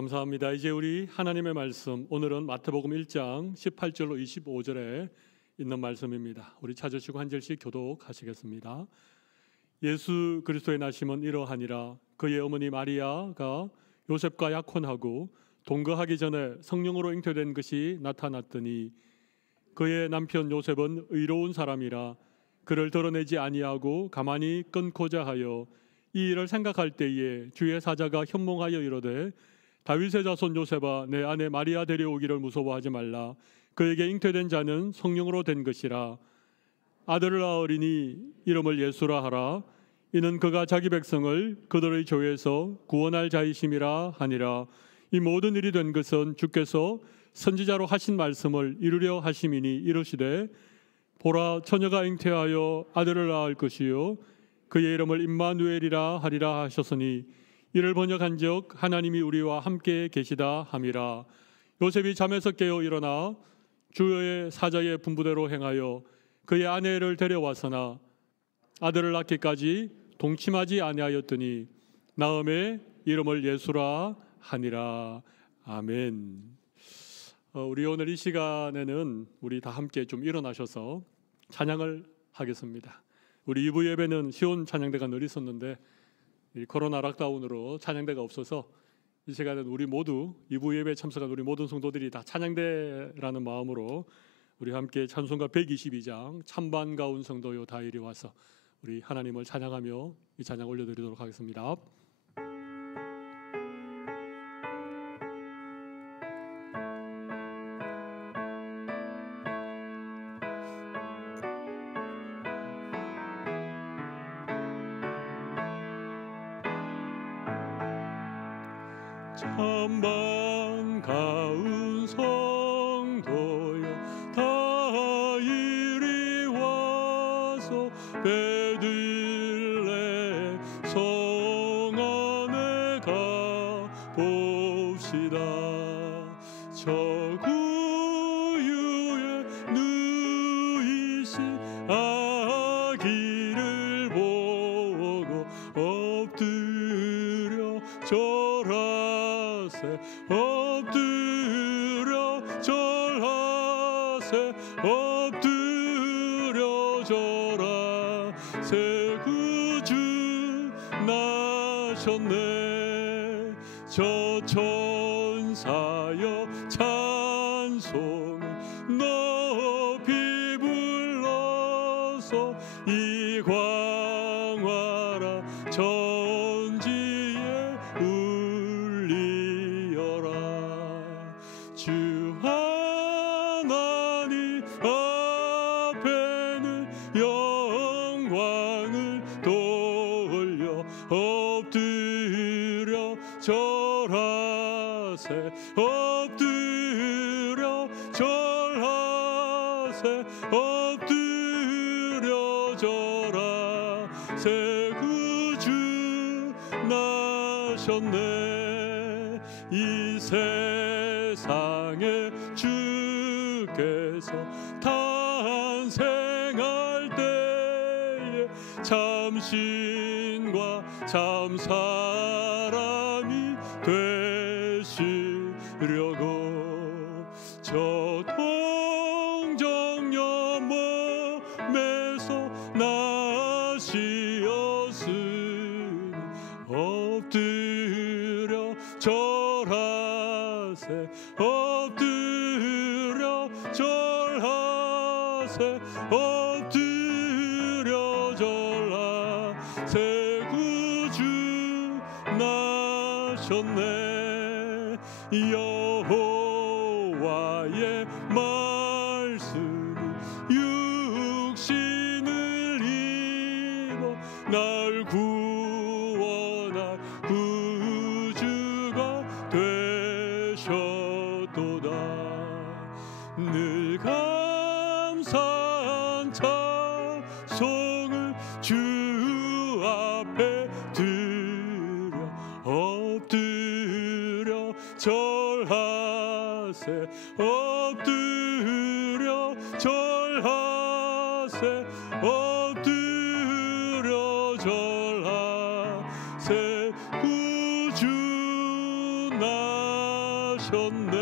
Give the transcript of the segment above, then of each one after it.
감사합니다. 이제 우리 하나님의 말씀, 오늘은 마태복음 1장 18절로 25절에 있는 말씀입니다. 우리 찾으시고 한 절씩 교독하시겠습니다. 예수 그리스도의 나심은 이러하니라. 그의 어머니 마리아가 요셉과 약혼하고 동거하기 전에 성령으로 잉태된 것이 나타났더니 그의 남편 요셉은 의로운 사람이라 그를 드러내지 아니하고 가만히 끊고자 하여 이 일을 생각할 때에 주의 사자가 현몽하여 이르되 다윗의 자손 요셉아, 내 아내 마리아 데려오기를 무서워하지 말라. 그에게 잉태된 자는 성령으로 된 것이라. 아들을 낳으리니 이름을 예수라 하라. 이는 그가 자기 백성을 그들의 죄에서 구원할 자이심이라 하니라. 이 모든 일이 된 것은 주께서 선지자로 하신 말씀을 이루려 하심이니 이르시되 보라, 처녀가 잉태하여 아들을 낳을 것이요 그의 이름을 임마누엘이라 하리라 하셨으니 이를 번역한즉 하나님이 우리와 함께 계시다 함이라. 요셉이 잠에서 깨어 일어나 주의 사자의 분부대로 행하여 그의 아내를 데려왔으나 아들을 낳기까지 동침하지 아니하였더니 나음의 이름을 예수라 하니라. 아멘. 우리 오늘 이 시간에는 우리 다 함께 좀 일어나셔서 찬양을 하겠습니다. 우리 2부 예배는 시온 찬양대가 늘 있었는데 이 코로나 락다운으로 찬양대가 없어서 이 시간에는 우리 모두 2부 예배에 참석한 우리 모든 성도들이 다 찬양대라는 마음으로 우리 함께 찬송가 122장 찬반 가운 성도요 다 이리 와서 우리 하나님을 찬양하며 이 찬양 올려드리도록 하겠습니다. 찬반 가운 성도여 다 이리 와서 베들레헴 성 안에 가봅시다. 저 구유에 누이신 아기를 보고 엎드려 절하세 엎드려 절하세 엎드려 절하세 구주 나셨네. 저 천사여 찬송을 높이 불러서 이 광활한 전지에 울리어라. 주 하나님 앞에는 영광을 돌려 엎드려 절하세 엎드려 절하세 엎드려 절하세 구주 나셨네. 이 세상에 주께서 탄생할 때에 참신과 참사람이 되시려고 저 동정녀 몸에서 나시었으니 엎드려 절하세 엎드려 절하세 엎드려 절하세 구주 나셨네. 여호와의 말씀이 육신을 입어 날 구원할 구주가 되셨도다. 늘 감사한 찬송을 주 앞에 드려 엎드려 절하세 엎드려 절하세 엎드려 절하세 구주 나 주셨네.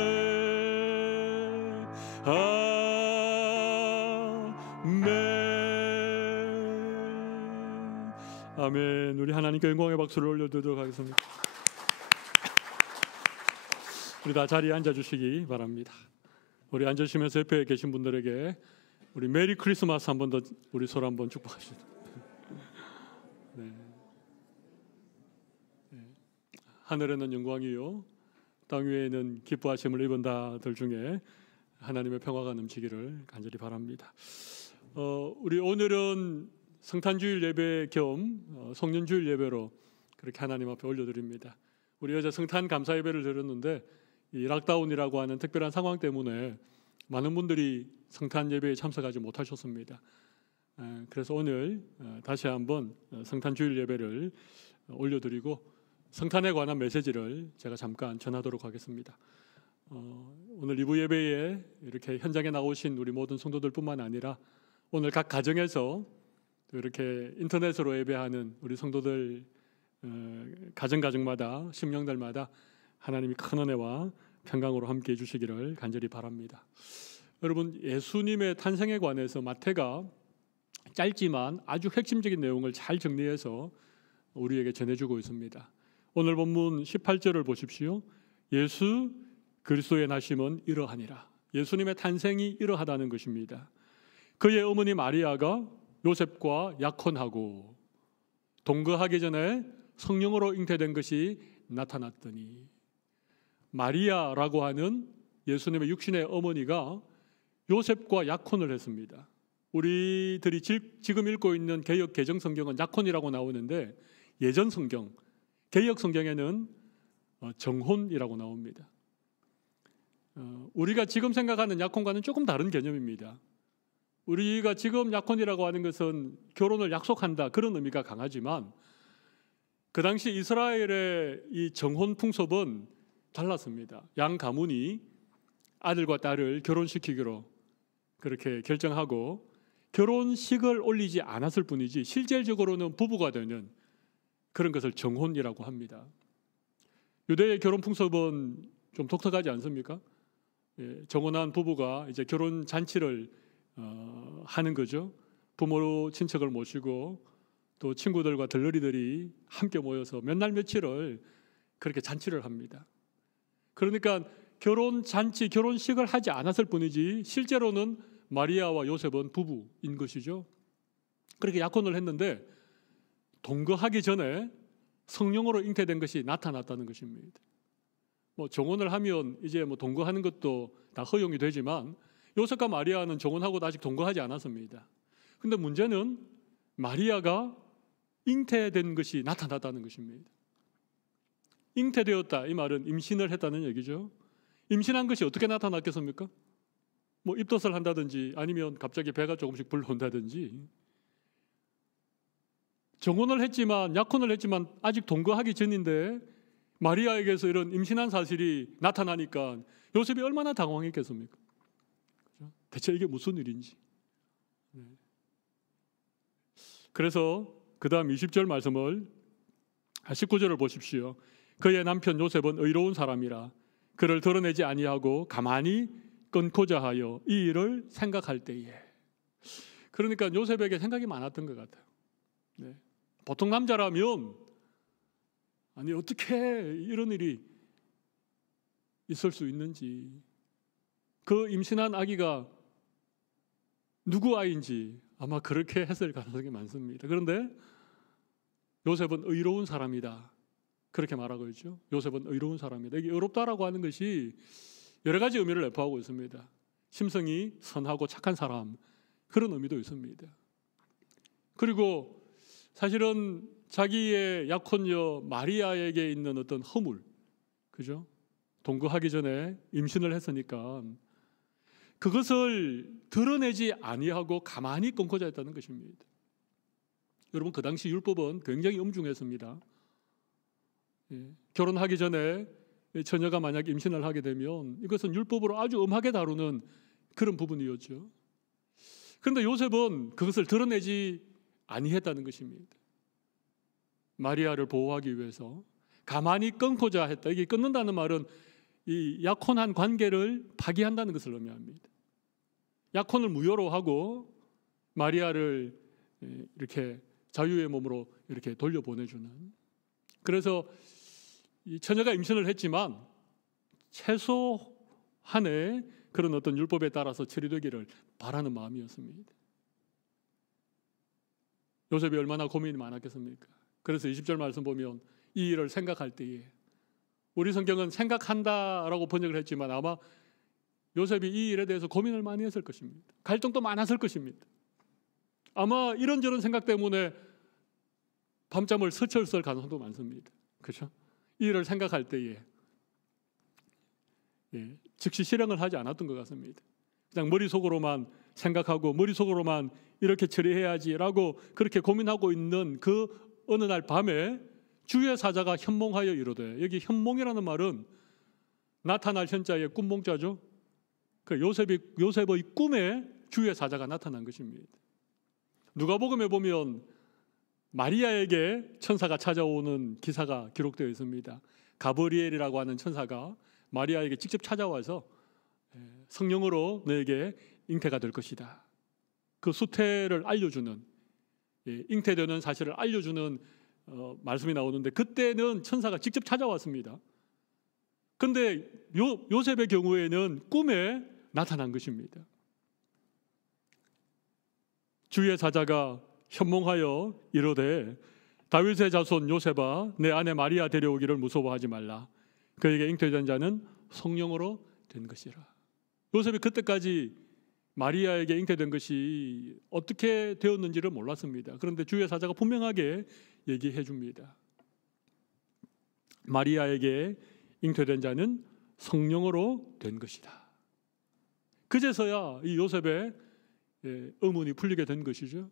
아멘. 아멘. 우리 하나님께 영광의 박수를 올려드리도록 하겠습니다. 우리 다 자리에 앉아주시기 바랍니다. 우리 앉으시면서 옆에 계신 분들에게 우리 메리 크리스마스 한 번 더 우리 서로 한번 축복하시죠. 네. 네. 하늘에는 영광이요 땅 위에는 기뻐하심을 입은 자들 중에 하나님의 평화가 넘치기를 간절히 바랍니다. 우리 오늘은 성탄주일 예배 겸 성년주일 예배로 그렇게 하나님 앞에 올려드립니다. 우리 어제 성탄 감사 예배를 드렸는데 이 락다운이라고 하는 특별한 상황 때문에 많은 분들이 성탄 예배에 참석하지 못하셨습니다. 그래서 오늘 다시 한번 성탄 주일 예배를 올려드리고 성탄에 관한 메시지를 제가 잠깐 전하도록 하겠습니다. 오늘 2부 예배에 이렇게 현장에 나오신 우리 모든 성도들뿐만 아니라 오늘 각 가정에서 이렇게 인터넷으로 예배하는 우리 성도들 가정마다 심령들마다 하나님이 큰 은혜와 평강으로 함께 해주시기를 간절히 바랍니다. 여러분, 예수님의 탄생에 관해서 마태가 짧지만 아주 핵심적인 내용을 잘 정리해서 우리에게 전해주고 있습니다. 오늘 본문 18절을 보십시오. 예수 그리스도의 나심은 이러하니라. 예수님의 탄생이 이러하다는 것입니다. 그의 어머니 마리아가 요셉과 약혼하고 동거하기 전에 성령으로 잉태된 것이 나타났더니, 마리아라고 하는 예수님의 육신의 어머니가 요셉과 약혼을 했습니다. 우리들이 지금 읽고 있는 개역 개정 성경은 약혼이라고 나오는데 예전 성경 개역 성경에는 정혼이라고 나옵니다. 우리가 지금 생각하는 약혼과는 조금 다른 개념입니다. 우리가 지금 약혼이라고 하는 것은 결혼을 약속한다 그런 의미가 강하지만 그 당시 이스라엘의 이 정혼 풍습은 달랐습니다. 양 가문이 아들과 딸을 결혼시키기로 그렇게 결정하고 결혼식을 올리지 않았을 뿐이지 실질적으로는 부부가 되는 그런 것을 정혼이라고 합니다. 유대의 결혼 풍습은 좀 독특하지 않습니까? 정혼한 부부가 이제 결혼 잔치를 하는 거죠. 부모 친척을 모시고 또 친구들과 들러리들이 함께 모여서 몇 날 며칠을 그렇게 잔치를 합니다. 그러니까 결혼 잔치, 결혼식을 하지 않았을 뿐이지 실제로는 마리아와 요셉은 부부인 것이죠. 그렇게 약혼을 했는데 동거하기 전에 성령으로 잉태된 것이 나타났다는 것입니다. 정혼을 하면 이제 동거하는 것도 다 허용이 되지만 요셉과 마리아는 정혼하고도 아직 동거하지 않았습니다. 근데 문제는 마리아가 잉태된 것이 나타났다는 것입니다. 잉태되었다, 이 말은 임신을 했다는 얘기죠. 임신한 것이 어떻게 나타났겠습니까? 입덧을 한다든지 아니면 갑자기 배가 조금씩 불러온다든지. 정혼을 했지만, 약혼을 했지만 아직 동거하기 전인데 마리아에게서 이런 임신한 사실이 나타나니까 요셉이 얼마나 당황했겠습니까? 대체 이게 무슨 일인지. 그래서 그 다음 20절 말씀을 19절을 보십시오. 그의 남편 요셉은 의로운 사람이라 그를 드러내지 아니하고 가만히 끊고자 하여 이 일을 생각할 때에. 그러니까 요셉에게 생각이 많았던 것 같아요. 보통 남자라면 아니 어떻게 이런 일이 있을 수 있는지, 그 임신한 아기가 누구 아이인지 아마 그렇게 했을 가능성이 많습니다. 그런데 요셉은 의로운 사람이다 그렇게 말하고 있죠. 요셉은 의로운 사람이다. 이게 의롭다라고 하는 것이 여러 가지 의미를 내포하고 있습니다. 심성이 선하고 착한 사람, 그런 의미도 있습니다. 그리고 사실은 자기의 약혼녀 마리아에게 있는 어떤 허물, 그죠? 동거하기 전에 임신을 했으니까 그것을 드러내지 아니하고 가만히 끊고자 했다는 것입니다. 여러분, 그 당시 율법은 굉장히 엄중했습니다. 결혼하기 전에 처녀가 만약 임신을 하게 되면 이것은 율법으로 아주 엄하게 다루는 그런 부분이었죠. 그런데 요셉은 그것을 드러내지 아니했다는 것입니다. 마리아를 보호하기 위해서 가만히 끊고자 했다. 이게 끊는다는 말은 이 약혼한 관계를 파기한다는 것을 의미합니다. 약혼을 무효로 하고 마리아를 이렇게 자유의 몸으로 이렇게 돌려보내주는. 그래서 이 처녀가 임신을 했지만 최소한의 그런 어떤 율법에 따라서 처리되기를 바라는 마음이었습니다. 요셉이 얼마나 고민이 많았겠습니까? 그래서 20절 말씀 보면 이 일을 생각할 때에, 우리 성경은 생각한다라고 번역을 했지만 아마 요셉이 이 일에 대해서 고민을 많이 했을 것입니다. 갈등도 많았을 것입니다. 아마 이런저런 생각 때문에 밤잠을 설쳤을 가능성도 많습니다. 그렇죠? 이 일을 생각할 때에 즉시 실행을 하지 않았던 것 같습니다. 그냥 머릿속으로만 생각하고 머릿속으로만 이렇게 처리해야지라고 그렇게 고민하고 있는 그 어느 날 밤에 주의 사자가 현몽하여 이르되, 여기 현몽이라는 말은 나타날 현자의 꿈몽자죠. 그 요셉의 꿈에 주의 사자가 나타난 것입니다. 누가복음에 보면 마리아에게 천사가 찾아오는 기사가 기록되어 있습니다. 가브리엘이라고 하는 천사가 마리아에게 직접 찾아와서 성령으로 너에게 잉태가 될 것이다, 그 수태를 알려주는, 잉태되는 사실을 알려주는 말씀이 나오는데, 그때는 천사가 직접 찾아왔습니다. 그런데 요셉의 경우에는 꿈에 나타난 것입니다. 주의 사자가 현몽하여 이르되, 다윗의 자손 요셉아, 내 아내 마리아 데려오기를 무서워하지 말라. 그에게 잉태된 자는 성령으로 된 것이라. 요셉이 그때까지 마리아에게 잉태된 것이 어떻게 되었는지를 몰랐습니다. 그런데 주의 사자가 분명하게 얘기해 줍니다. 마리아에게 잉태된 자는 성령으로 된 것이다. 그제서야 이 요셉의 의문이 풀리게 된 것이죠.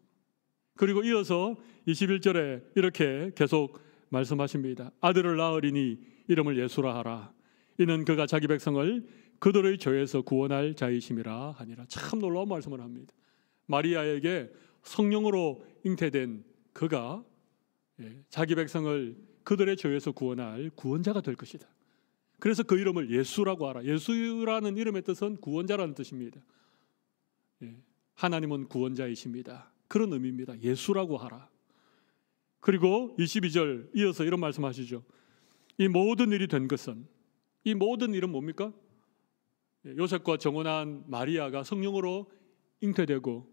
그리고 이어서 21절에 이렇게 계속 말씀하십니다. 아들을 낳으리니 이름을 예수라 하라. 이는 그가 자기 백성을 그들의 죄에서 구원할 자이심이라 하니라. 참 놀라운 말씀을 합니다. 마리아에게 성령으로 잉태된 그가 자기 백성을 그들의 죄에서 구원할 구원자가 될 것이다. 그래서 그 이름을 예수라고 하라. 예수라는 이름의 뜻은 구원자라는 뜻입니다. 하나님은 구원자이십니다. 그런 의미입니다. 예수라고 하라. 그리고 22절 이어서 이런 말씀하시죠. 이 모든 일이 된 것은, 이 모든 일은 뭡니까? 요셉과 정혼한 마리아가 성령으로 잉태되고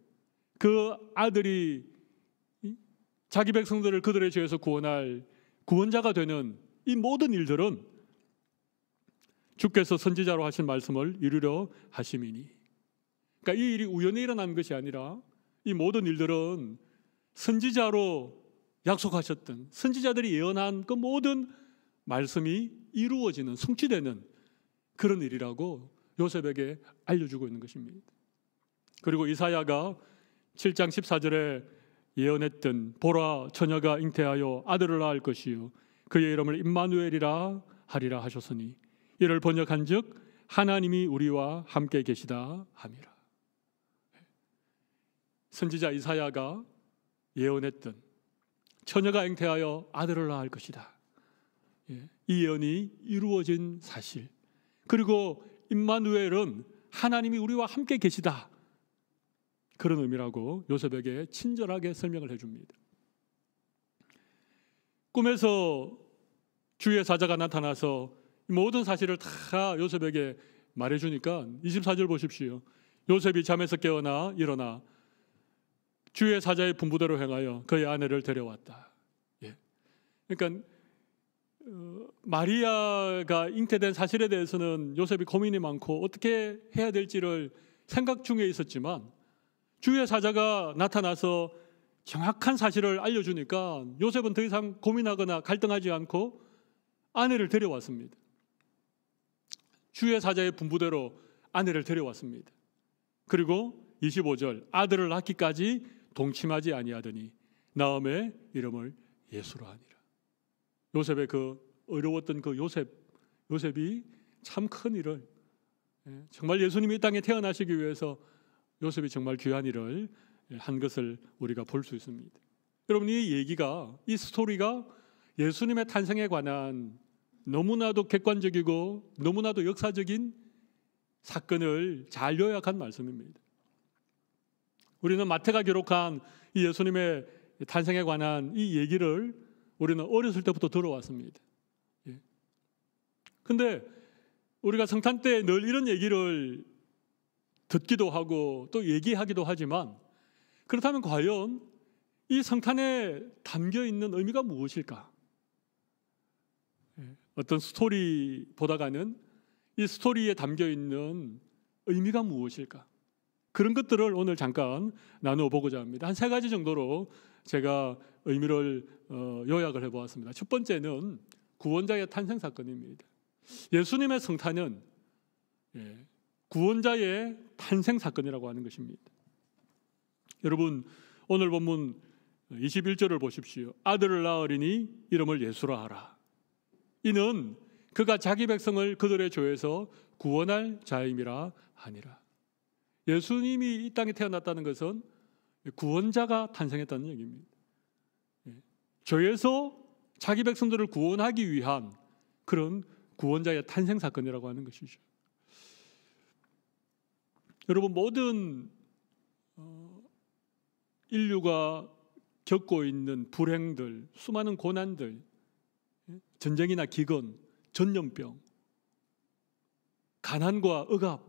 그 아들이 자기 백성들을 그들의 죄에서 구원할 구원자가 되는 이 모든 일들은 주께서 선지자로 하신 말씀을 이루려 하심이니. 그러니까 이 일이 우연히 일어난 것이 아니라 이 모든 일들은 선지자로 약속하셨던, 선지자들이 예언한 그 모든 말씀이 이루어지는, 성취되는 그런 일이라고 요셉에게 알려주고 있는 것입니다. 그리고 이사야가 7장 14절에 예언했던 보라 처녀가 잉태하여 아들을 낳을 것이요 그의 이름을 임마누엘이라 하리라 하셨으니 이를 번역한즉 하나님이 우리와 함께 계시다 함이라. 선지자 이사야가 예언했던 처녀가 잉태하여 아들을 낳을 것이다, 이 예언이 이루어진 사실, 그리고 임마누엘은 하나님이 우리와 함께 계시다, 그런 의미라고 요셉에게 친절하게 설명을 해줍니다. 꿈에서 주의 사자가 나타나서 모든 사실을 다 요셉에게 말해주니까 24절 보십시오. 요셉이 잠에서 깨어나 일어나 주의 사자의 분부대로 행하여 그의 아내를 데려왔다. 그러니까 마리아가 잉태된 사실에 대해서는 요셉이 고민이 많고 어떻게 해야 될지를 생각 중에 있었지만 주의 사자가 나타나서 정확한 사실을 알려주니까 요셉은 더 이상 고민하거나 갈등하지 않고 아내를 데려왔습니다. 주의 사자의 분부대로 아내를 데려왔습니다. 그리고 25절 아들을 낳기까지 동침하지 아니하더니 나음의 이름을 예수라 하니라. 요셉의 그 어려웠던 그 요셉이 참 큰 일을, 정말 예수님이 이 땅에 태어나시기 위해서 요셉이 정말 귀한 일을 한 것을 우리가 볼 수 있습니다. 여러분, 이 얘기가, 이 스토리가 예수님의 탄생에 관한 너무나도 객관적이고 너무나도 역사적인 사건을 잘 요약한 말씀입니다. 우리는 마태가 기록한 이 예수님의 탄생에 관한 이 얘기를 우리는 어렸을 때부터 들어왔습니다. 그런데 우리가 성탄 때 늘 이런 얘기를 듣기도 하고 또 얘기하기도 하지만, 그렇다면 과연 이 성탄에 담겨 있는 의미가 무엇일까? 어떤 스토리보다가는 이 스토리에 담겨 있는 의미가 무엇일까? 그런 것들을 오늘 잠깐 나누어 보고자 합니다. 한 3가지 정도로 제가 의미를 요약을 해보았습니다. 첫 번째는 구원자의 탄생 사건입니다. 예수님의 성탄은 구원자의 탄생 사건이라고 하는 것입니다. 여러분, 오늘 본문 21절을 보십시오. 아들을 낳으리니 이름을 예수라 하라. 이는 그가 자기 백성을 그들의 죄에서 구원할 자임이라 하니라. 예수님이 이 땅에 태어났다는 것은 구원자가 탄생했다는 얘기입니다. 죄에서 자기 백성들을 구원하기 위한 그런 구원자의 탄생 사건이라고 하는 것이죠. 여러분, 모든 인류가 겪고 있는 불행들, 수많은 고난들, 전쟁이나 기근, 전염병, 가난과 억압,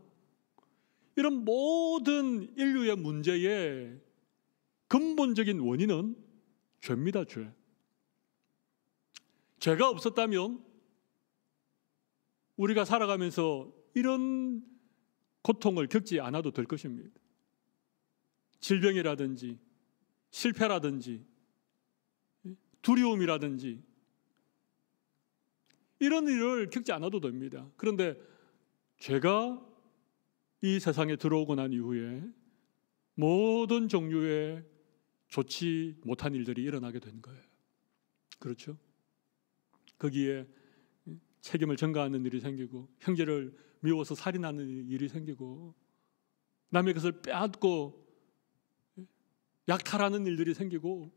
이런 모든 인류의 문제의 근본적인 원인은 죄입니다. 죄. 죄가 없었다면 우리가 살아가면서 이런 고통을 겪지 않아도 될 것입니다. 질병이라든지 실패라든지 두려움이라든지 이런 일을 겪지 않아도 됩니다. 그런데 죄가 이 세상에 들어오고 난 이후에 모든 종류의 좋지 못한 일들이 일어나게 된 거예요. 그렇죠? 거기에 책임을 전가하는 일이 생기고, 형제를 미워서 살인하는 일이 생기고, 남의 것을 빼앗고 약탈하는 일들이 생기고,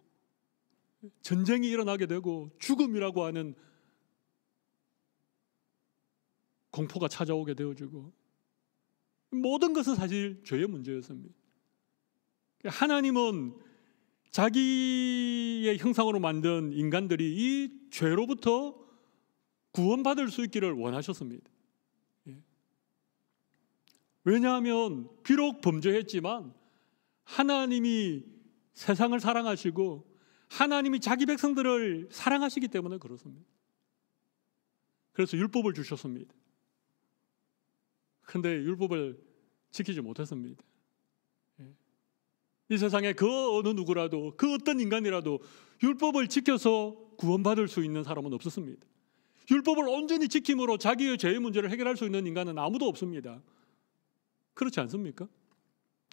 전쟁이 일어나게 되고, 죽음이라고 하는 공포가 찾아오게 되어지고, 모든 것은 사실 죄의 문제였습니다. 하나님은 자기의 형상으로 만든 인간들이 이 죄로부터 구원받을 수 있기를 원하셨습니다. 왜냐하면 비록 범죄했지만 하나님이 세상을 사랑하시고 하나님이 자기 백성들을 사랑하시기 때문에 그렇습니다. 그래서 율법을 주셨습니다. 그런데 율법을 지키지 못했습니다. 이 세상에 그 어느 누구라도, 그 어떤 인간이라도 율법을 지켜서 구원받을 수 있는 사람은 없었습니다. 율법을 온전히 지킴으로 자기의 죄의 문제를 해결할 수 있는 인간은 아무도 없습니다. 그렇지 않습니까?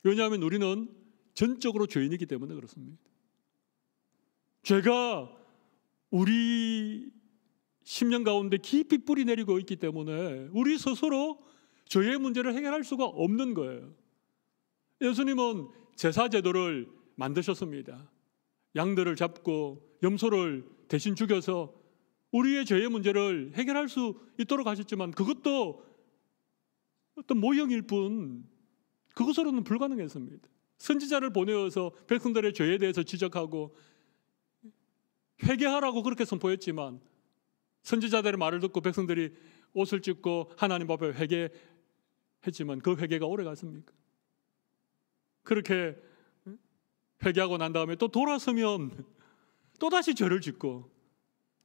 왜냐하면 우리는 전적으로 죄인이기 때문에 그렇습니다. 죄가 우리 심령 가운데 깊이 뿌리 내리고 있기 때문에 우리 스스로 죄의 문제를 해결할 수가 없는 거예요. 예수님은 제사 제도를 만드셨습니다. 양들을 잡고 염소를 대신 죽여서 우리의 죄의 문제를 해결할 수 있도록 하셨지만 그것도 어떤 모형일 뿐 그것으로는 불가능했습니다. 선지자를 보내어서 백성들의 죄에 대해서 지적하고 회개하라고 그렇게 선포했지만 선지자들의 말을 듣고 백성들이 옷을 찢고 하나님 앞에 회개했지만 그 회개가 오래 갔습니까? 그렇게 회개하고 난 다음에 또 돌아서면 또다시 죄를 짓고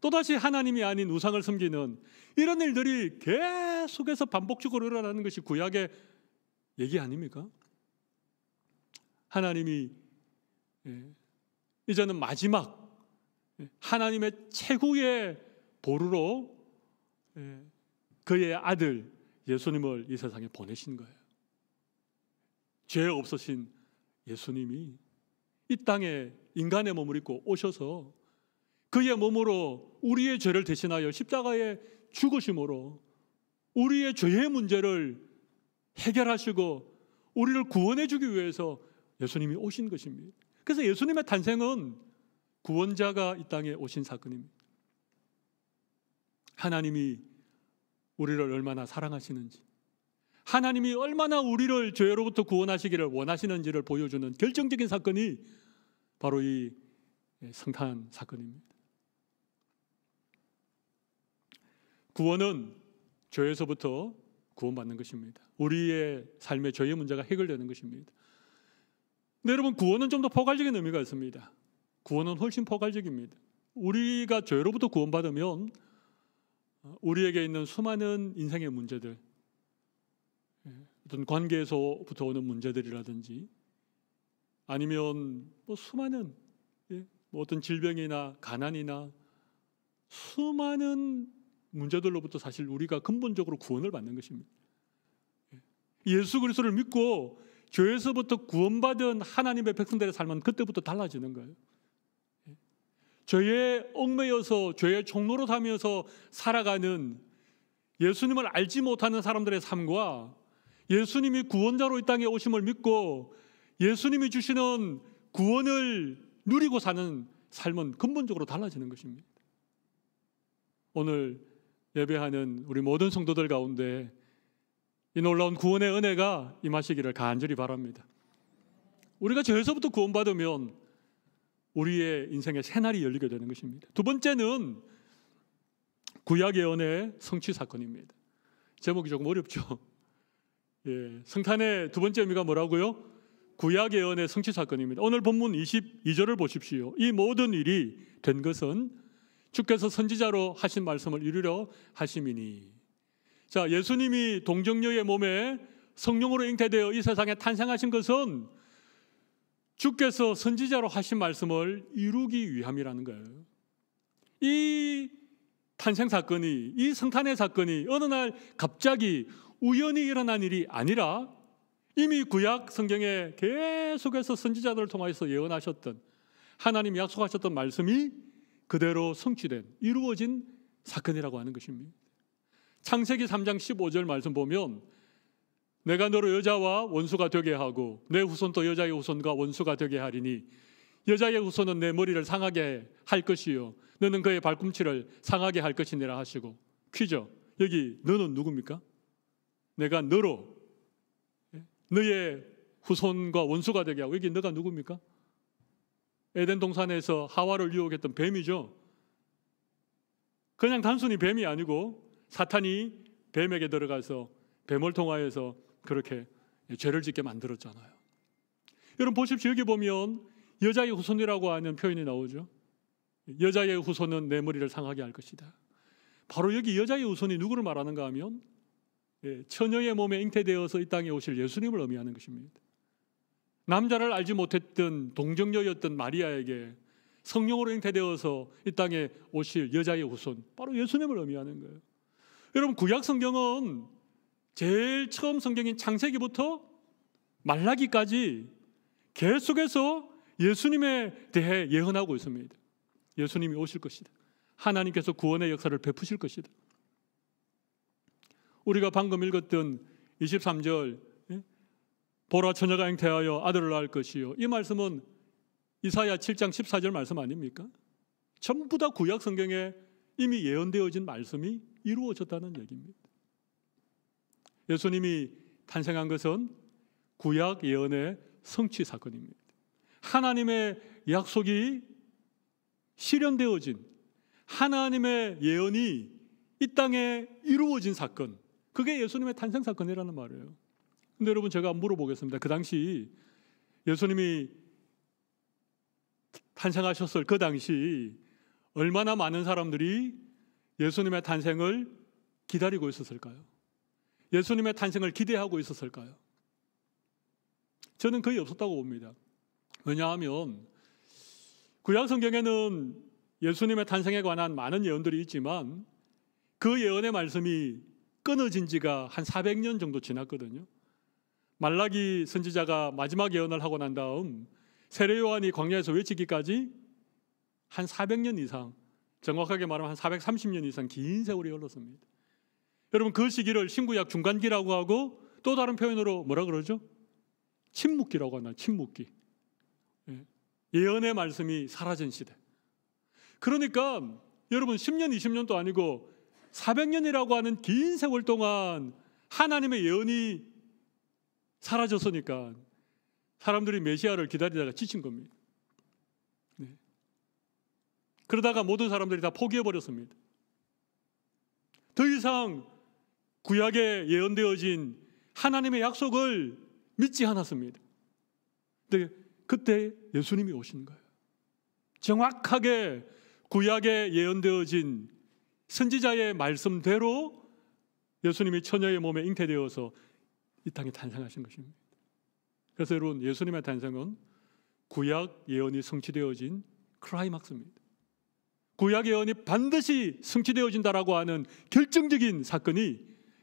또다시 하나님이 아닌 우상을 섬기는 이런 일들이 계속해서 반복적으로 일어나는 것이 구약의 얘기 아닙니까? 하나님이 이제는 마지막 하나님의 최후의 보루로 그의 아들 예수님을 이 세상에 보내신 거예요. 죄 없으신 예수님이 이 땅에 인간의 몸을 입고 오셔서 그의 몸으로 우리의 죄를 대신하여 십자가에 죽으심으로 우리의 죄의 문제를 해결하시고 우리를 구원해 주기 위해서 예수님이 오신 것입니다. 그래서 예수님의 탄생은 구원자가 이 땅에 오신 사건입니다. 하나님이 우리를 얼마나 사랑하시는지, 하나님이 얼마나 우리를 죄로부터 구원하시기를 원하시는지를 보여주는 결정적인 사건이 바로 이 성탄 사건입니다. 구원은 죄에서부터 구원받는 것입니다. 우리의 삶의 죄의 문제가 해결되는 것입니다. 근데 여러분, 구원은 좀 더 포괄적인 의미가 있습니다. 구원은 훨씬 포괄적입니다. 우리가 죄로부터 구원받으면 우리에게 있는 수많은 인생의 문제들, 어떤 관계에서부터 오는 문제들이라든지 아니면 수많은 어떤 질병이나 가난이나 수많은 문제들로부터 사실 우리가 근본적으로 구원을 받는 것입니다. 예수 그리스도를 믿고 죄에서부터 구원받은 하나님의 백성들의 삶은 그때부터 달라지는 거예요. 죄에 얽매여서 죄의 종로로 사면서 살아가는 예수님을 알지 못하는 사람들의 삶과 예수님이 구원자로 이 땅에 오심을 믿고 예수님이 주시는 구원을 누리고 사는 삶은 근본적으로 달라지는 것입니다. 오늘 예배하는 우리 모든 성도들 가운데 이 놀라운 구원의 은혜가 임하시기를 간절히 바랍니다. 우리가 죄에서부터 구원받으면 우리의 인생의 새날이 열리게 되는 것입니다. 두 번째는 구약 예언의 성취 사건입니다. 제목이 조금 어렵죠. 성탄의 두 번째 의미가 뭐라고요? 구약 예언의 성취 사건입니다. 오늘 본문 22절을 보십시오. 이 모든 일이 된 것은 주께서 선지자로 하신 말씀을 이루려 하심이니. 자, 예수님이 동정녀의 몸에 성령으로 잉태되어 이 세상에 탄생하신 것은 주께서 선지자로 하신 말씀을 이루기 위함이라는 거예요. 이 탄생 사건이, 이 성탄의 사건이 어느 날 갑자기 우연히 일어난 일이 아니라 이미 구약 성경에 계속해서 선지자들을 통해서 예언하셨던, 하나님이 약속하셨던 말씀이 그대로 성취된, 이루어진 사건이라고 하는 것입니다. 창세기 3장 15절 말씀 보면 내가 너로 여자와 원수가 되게 하고 내 후손도 여자의 후손과 원수가 되게 하리니 여자의 후손은 내 머리를 상하게 할 것이요 너는 그의 발꿈치를 상하게 할 것이니라 하시고. 퀴즈, 여기 너는 누굽니까? 내가 너로 너의 후손과 원수가 되게 하고, 여기 너가 누굽니까? 에덴 동산에서 하와를 유혹했던 뱀이죠. 그냥 단순히 뱀이 아니고 사탄이 뱀에게 들어가서 뱀을 통하여서 그렇게 죄를 짓게 만들었잖아요. 여러분 보십시오. 여기 보면 여자의 후손이라고 하는 표현이 나오죠. 여자의 후손은 내 머리를 상하게 할 것이다. 바로 여기 여자의 후손이 누구를 말하는가 하면 처녀의 몸에 잉태되어서 이 땅에 오실 예수님을 의미하는 것입니다. 남자를 알지 못했던 동정녀였던 마리아에게 성령으로 잉태되어서 이 땅에 오실 여자의 후손, 바로 예수님을 의미하는 거예요. 여러분, 구약 성경은 제일 처음 성경인 창세기부터 말라기까지 계속해서 예수님에 대해 예언하고 있습니다. 예수님이 오실 것이다. 하나님께서 구원의 역사를 베푸실 것이다. 우리가 방금 읽었던 23절, 보라 처녀가 잉태하여 아들을 낳을 것이요, 이 말씀은 이사야 7장 14절 말씀 아닙니까? 전부 다 구약 성경에 이미 예언되어진 말씀이 이루어졌다는 얘기입니다. 예수님이 탄생한 것은 구약 예언의 성취 사건입니다. 하나님의 약속이 실현되어진, 하나님의 예언이 이 땅에 이루어진 사건, 그게 예수님의 탄생 사건이라는 말이에요. 근데 여러분, 제가 물어보겠습니다. 그 당시 예수님이 탄생하셨을 그 당시 얼마나 많은 사람들이 예수님의 탄생을 기다리고 있었을까요? 예수님의 탄생을 기대하고 있었을까요? 저는 거의 없었다고 봅니다. 왜냐하면 구약 성경에는 예수님의 탄생에 관한 많은 예언들이 있지만 그 예언의 말씀이 끊어진 지가 한 400년 정도 지났거든요. 말라기 선지자가 마지막 예언을 하고 난 다음 세례 요한이 광야에서 외치기까지 한 400년 이상, 정확하게 말하면 한 430년 이상 긴 세월이 흘렀습니다. 여러분, 그 시기를 신구약 중간기라고 하고 또 다른 표현으로 뭐라 그러죠? 침묵기라고 하나, 침묵기. 예언의 말씀이 사라진 시대. 그러니까 여러분 10년, 20년도 아니고 400년이라고 하는 긴 세월 동안 하나님의 예언이 사라졌으니까 사람들이 메시아를 기다리다가 지친 겁니다. 네. 그러다가 모든 사람들이 다 포기해버렸습니다. 더 이상 구약에 예언되어진 하나님의 약속을 믿지 않았습니다. 근데 그때 예수님이 오신 거예요. 정확하게 구약에 예언되어진 선지자의 말씀대로 예수님이 처녀의 몸에 잉태되어서 이 땅에 탄생하신 것입니다. 그래서 여러분, 예수님의 탄생은 구약 예언이 성취되어진 클라이막스입니다. 구약 예언이 반드시 성취되어진다라고 하는 결정적인 사건이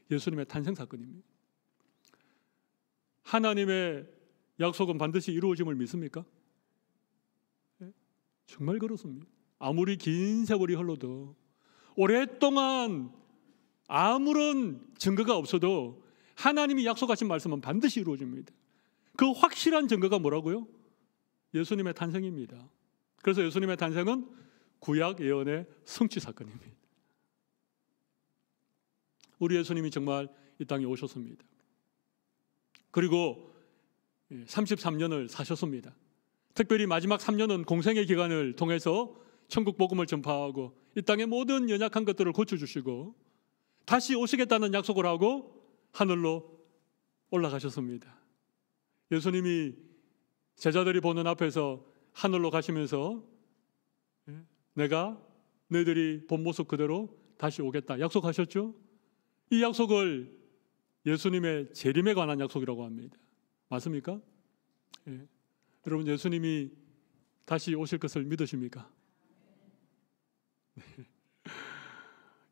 예수님의 탄생 사건입니다. 하나님의 약속은 반드시 이루어짐을 믿습니까? 정말 그렇습니다. 아무리 긴 세월이 흘러도, 오랫동안 아무런 증거가 없어도 하나님이 약속하신 말씀은 반드시 이루어집니다. 그 확실한 증거가 뭐라고요? 예수님의 탄생입니다. 그래서 예수님의 탄생은 구약 예언의 성취 사건입니다. 우리 예수님이 정말 이 땅에 오셨습니다. 그리고 33년을 사셨습니다. 특별히 마지막 3년은 공생의 기간을 통해서 천국 복음을 전파하고 이 땅의 모든 연약한 것들을 고쳐주시고 다시 오시겠다는 약속을 하고 하늘로 올라가셨습니다. 예수님이 제자들이 보는 앞에서 하늘로 가시면서 내가 너희들이 본 모습 그대로 다시 오겠다 약속하셨죠? 이 약속을 예수님의 재림에 관한 약속이라고 합니다. 맞습니까? 여러분, 예수님이 다시 오실 것을 믿으십니까?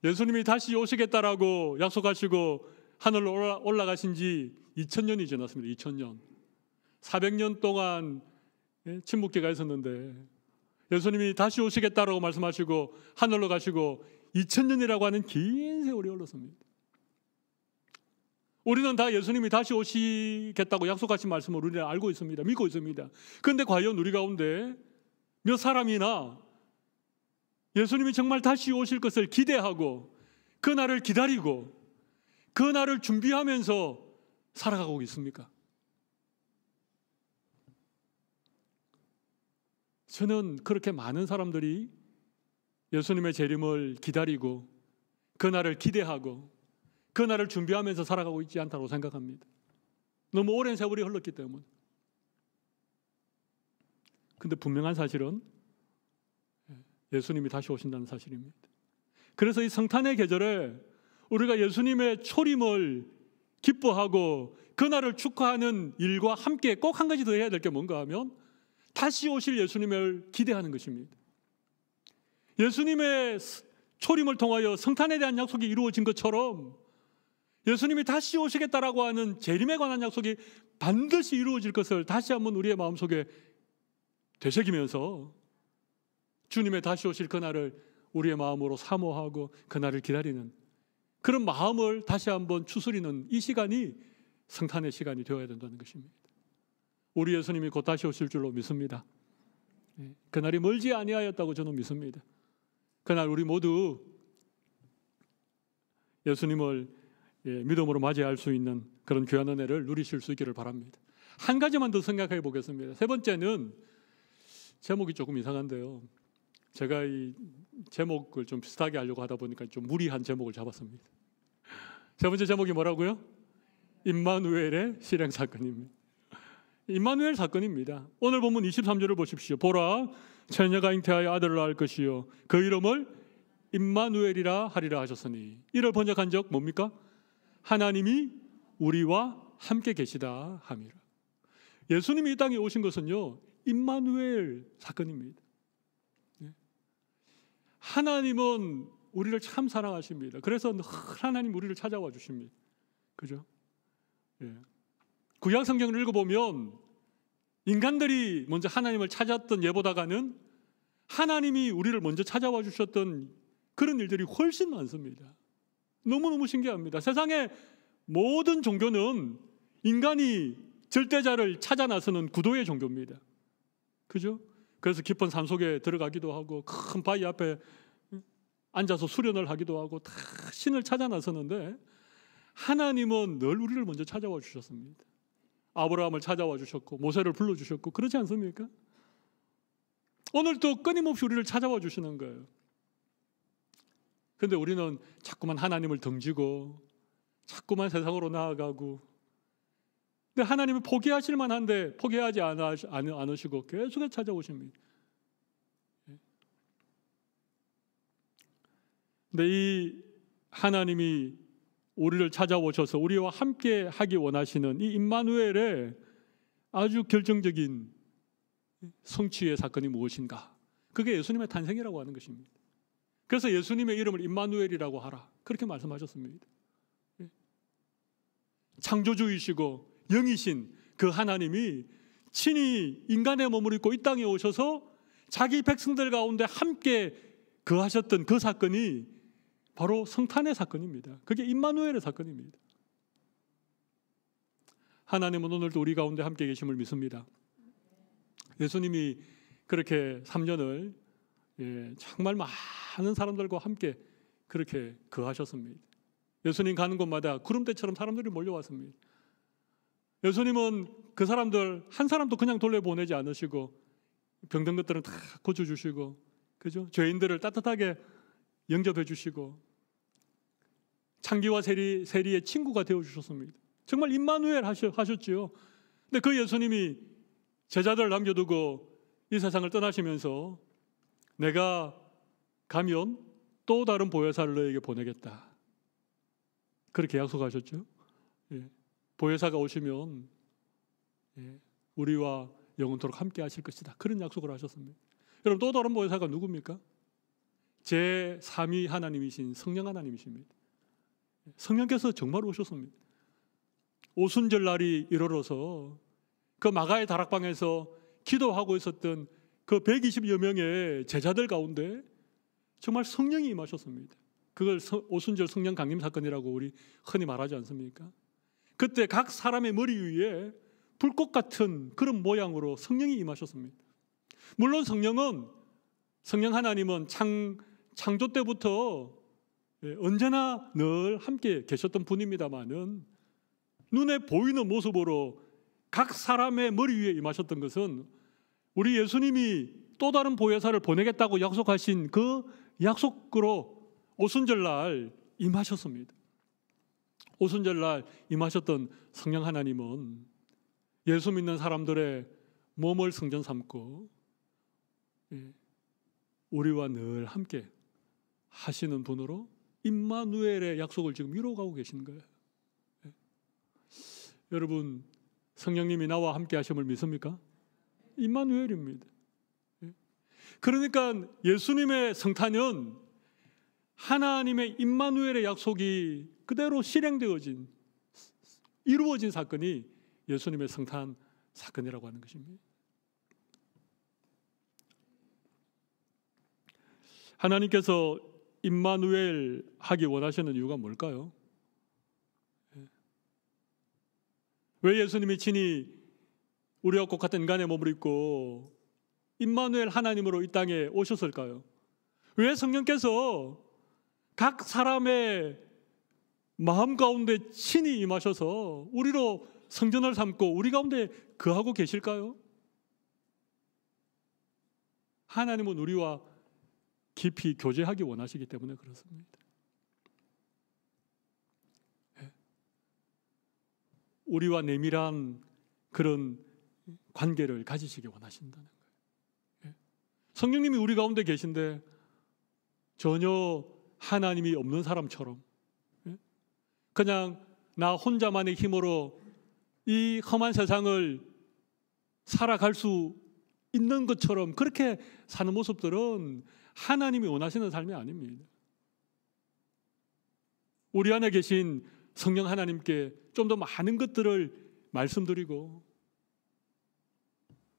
예수님이 다시 오시겠다라고 약속하시고 하늘로 올라가신 지 2000년이 지났습니다. 2000년. 400년 동안 침묵기가 있었는데 예수님이 다시 오시겠다라고 말씀하시고 하늘로 가시고 2000년이라고 하는 긴 세월이 흘렀습니다. 우리는 다 예수님이 다시 오시겠다고 약속하신 말씀을 우리는 알고 있습니다. 믿고 있습니다. 그런데 과연 우리 가운데 몇 사람이나 예수님이 정말 다시 오실 것을 기대하고 그 날을 기다리고 그 날을 준비하면서 살아가고 있습니까? 저는 그렇게 많은 사람들이 예수님의 재림을 기다리고 그 날을 기대하고 그 날을 준비하면서 살아가고 있지 않다고 생각합니다. 너무 오랜 세월이 흘렀기 때문에. 근데 분명한 사실은 예수님이 다시 오신다는 사실입니다. 그래서 이 성탄의 계절에 우리가 예수님의 초림을 기뻐하고 그날을 축하하는 일과 함께 꼭 한 가지 더 해야 될 게 뭔가 하면 다시 오실 예수님을 기대하는 것입니다. 예수님의 초림을 통하여 성탄에 대한 약속이 이루어진 것처럼 예수님이 다시 오시겠다라고 하는 재림에 관한 약속이 반드시 이루어질 것을 다시 한번 우리의 마음속에 되새기면서 주님의 다시 오실 그날을 우리의 마음으로 사모하고 그날을 기다리는 그런 마음을 다시 한번 추스리는 이 시간이 성탄의 시간이 되어야 된다는 것입니다. 우리 예수님이 곧 다시 오실 줄로 믿습니다. 그날이 멀지 아니하였다고 저는 믿습니다. 그날 우리 모두 예수님을 믿음으로 맞이할 수 있는 그런 귀한 은혜를 누리실 수 있기를 바랍니다. 한 가지만 더 생각해 보겠습니다. 세 번째는 제목이 조금 이상한데요. 제가 이 제목을 좀 비슷하게 하려고 하다 보니까 좀 무리한 제목을 잡았습니다. 세 번째 제목이 뭐라고요? 임마누엘의 실행 사건입니다. 임마누엘 사건입니다. 오늘 본문 23절을 보십시오. 보라, 처녀가 잉태하여 아들을 낳을 것이요 그 이름을 임마누엘이라 하리라 하셨으니, 이를 번역한 적 뭡니까? 하나님이 우리와 함께 계시다 함이라. 예수님이 이 땅에 오신 것은요 임마누엘 사건입니다. 하나님은 우리를 참 사랑하십니다. 그래서 하나님 우리를 찾아와 주십니다. 그죠? 구약 성경을 읽어보면 인간들이 먼저 하나님을 찾았던 예보다가는 하나님이 우리를 먼저 찾아와 주셨던 그런 일들이 훨씬 많습니다. 너무너무 신기합니다. 세상의 모든 종교는 인간이 절대자를 찾아 나서는 구도의 종교입니다. 그죠? 그래서 깊은 산속에 들어가기도 하고 큰 바위 앞에 앉아서 수련을 하기도 하고 다 신을 찾아 나서는데 하나님은 늘 우리를 먼저 찾아와 주셨습니다. 아브라함을 찾아와 주셨고 모세를 불러주셨고 그렇지 않습니까? 오늘도 끊임없이 우리를 찾아와 주시는 거예요. 그런데 우리는 자꾸만 하나님을 등지고 자꾸만 세상으로 나아가고, 근데 하나님은 포기하실 만한데 포기하지 않으시고 계속해서 찾아오십니다. 근데 이 하나님이 우리를 찾아오셔서 우리와 함께 하기 원하시는 이 임마누엘의 아주 결정적인 성취의 사건이 무엇인가? 그게 예수님의 탄생이라고 하는 것입니다. 그래서 예수님의 이름을 임마누엘이라고 하라, 그렇게 말씀하셨습니다. 창조주이시고 영이신 그 하나님이 친히 인간의 몸을 입고 이 땅에 오셔서 자기 백성들 가운데 함께 거하셨던 그 사건이 바로 성탄의 사건입니다. 그게 임마누엘의 사건입니다. 하나님은 오늘도 우리 가운데 함께 계심을 믿습니다. 예수님이 그렇게 3년을 정말 많은 사람들과 함께 그렇게 거하셨습니다. 예수님 가는 곳마다 구름대처럼 사람들이 몰려왔습니다. 예수님은 그 사람들 한 사람도 그냥 돌려보내지 않으시고 병든 것들은 다 고쳐주시고, 그죠? 죄인들을 따뜻하게 영접해 주시고 창기와 세리의 친구가 되어주셨습니다. 정말 임마누엘 하셨지요. 근데 그 예수님이 제자들을 남겨두고 이 세상을 떠나시면서 내가 가면 또 다른 보혜사를 너에게 보내겠다, 그렇게 약속하셨죠. 보혜사가 오시면 우리와 영원토록 함께 하실 것이다, 그런 약속을 하셨습니다. 여러분, 또 다른 보혜사가 누굽니까? 제3위 하나님이신 성령 하나님이십니다. 성령께서 정말 오셨습니다. 오순절 날이 이르러서 그 마가의 다락방에서 기도하고 있었던 그 120여 명의 제자들 가운데 정말 성령이 임하셨습니다. 그걸 오순절 성령 강림 사건이라고 우리 흔히 말하지 않습니까? 그때 각 사람의 머리 위에 불꽃 같은 그런 모양으로 성령이 임하셨습니다. 물론 성령 하나님은 창조 때부터 언제나 늘 함께 계셨던 분입니다마는 눈에 보이는 모습으로 각 사람의 머리 위에 임하셨던 것은 우리 예수님이 또 다른 보혜사를 보내겠다고 약속하신 그 약속으로 오순절날 임하셨습니다. 오순절날 임하셨던 성령 하나님은 예수 믿는 사람들의 몸을 성전 삼고 우리와 늘 함께 하시는 분으로 임마누엘의 약속을 지금 이루어가고 계신 거예요. 여러분, 성령님이 나와 함께 하심을 믿습니까? 임마누엘입니다. 그러니까 예수님의 성탄은 하나님의 임마누엘의 약속이 그대로 실행되어진, 이루어진 사건이 예수님의 성탄 사건이라고 하는 것입니다. 하나님께서 임마누엘 하기 원하시는 이유가 뭘까요? 왜 예수님이 친히 우리와 똑같은 인간의 몸을 입고 임마누엘 하나님으로 이 땅에 오셨을까요? 왜 성령께서 각 사람의 마음 가운데 친히 임하셔서 우리로 성전을 삼고 우리 가운데 거하고 계실까요? 하나님은 우리와 깊이 교제하기 원하시기 때문에 그렇습니다. 우리와 내밀한 그런 관계를 가지시기 원하신다는 거예요. 성령님이 우리 가운데 계신데 전혀 하나님이 없는 사람처럼 그냥 나 혼자만의 힘으로 이 험한 세상을 살아갈 수 있는 것처럼 그렇게 사는 모습들은 하나님이 원하시는 삶이 아닙니다. 우리 안에 계신 성령 하나님께 좀 더 많은 것들을 말씀드리고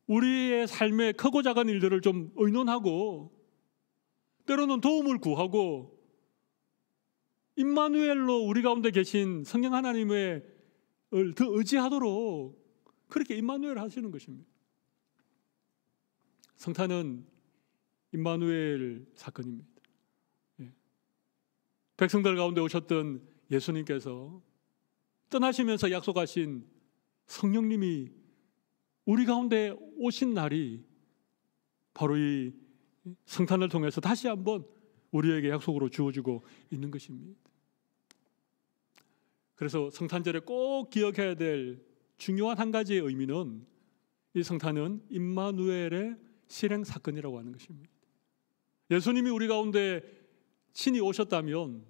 우리의 삶의 크고 작은 일들을 좀 의논하고 때로는 도움을 구하고 임마누엘로 우리 가운데 계신 성령 하나님을 더 의지하도록 그렇게 임마누엘 하시는 것입니다. 성탄은 임마누엘 사건입니다. 백성들 가운데 오셨던 예수님께서 떠나시면서 약속하신 성령님이 우리 가운데 오신 날이 바로 이 성탄을 통해서 다시 한번 우리에게 약속으로 주어지고 있는 것입니다. 그래서 성탄절에 꼭 기억해야 될 중요한 한 가지의 의미는 이 성탄은 임마누엘의 실행 사건이라고 하는 것입니다. 예수님이 우리 가운데 친히 오셨다면,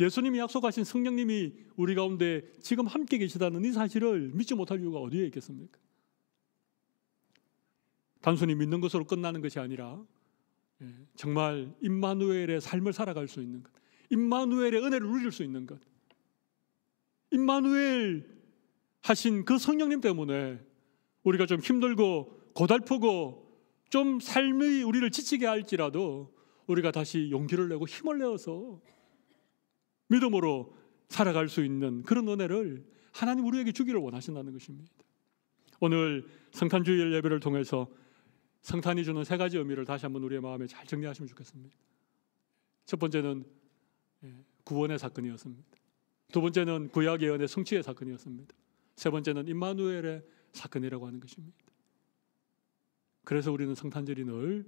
예수님이 약속하신 성령님이 우리 가운데 지금 함께 계시다는 이 사실을 믿지 못할 이유가 어디에 있겠습니까? 단순히 믿는 것으로 끝나는 것이 아니라 정말 임마누엘의 삶을 살아갈 수 있는 것, 임마누엘의 은혜를 누릴 수 있는 것, 임마누엘 하신 그 성령님 때문에 우리가 좀 힘들고 고달프고 좀 삶이 우리를 지치게 할지라도 우리가 다시 용기를 내고 힘을 내어서 믿음으로 살아갈 수 있는 그런 은혜를 하나님 우리에게 주기를 원하신다는 것입니다. 오늘 성탄주일 예배를 통해서 성탄이 주는 세 가지 의미를 다시 한번 우리의 마음에 잘 정리하시면 좋겠습니다. 첫 번째는 구원의 사건이었습니다. 두 번째는 구약 예언의 성취의 사건이었습니다. 세 번째는 임마누엘의 사건이라고 하는 것입니다. 그래서 우리는 성탄절이 늘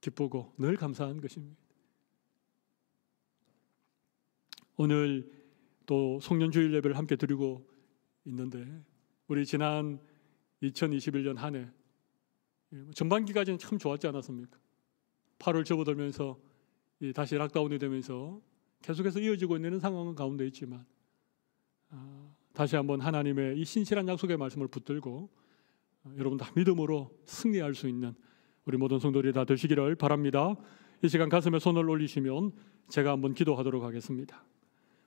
기쁘고 늘 감사한 것입니다. 오늘 또 송년주일 예배를 함께 드리고 있는데, 우리 지난 2021년 한 해 전반기까지는 참 좋았지 않았습니까? 8월 접어들면서 다시 락다운이 되면서 계속해서 이어지고 있는 상황은 가운데 있지만, 다시 한번 하나님의 이 신실한 약속의 말씀을 붙들고 여러분 다 믿음으로 승리할 수 있는 우리 모든 성도들이 다 되시기를 바랍니다. 이 시간 가슴에 손을 올리시면 제가 한번 기도하도록 하겠습니다.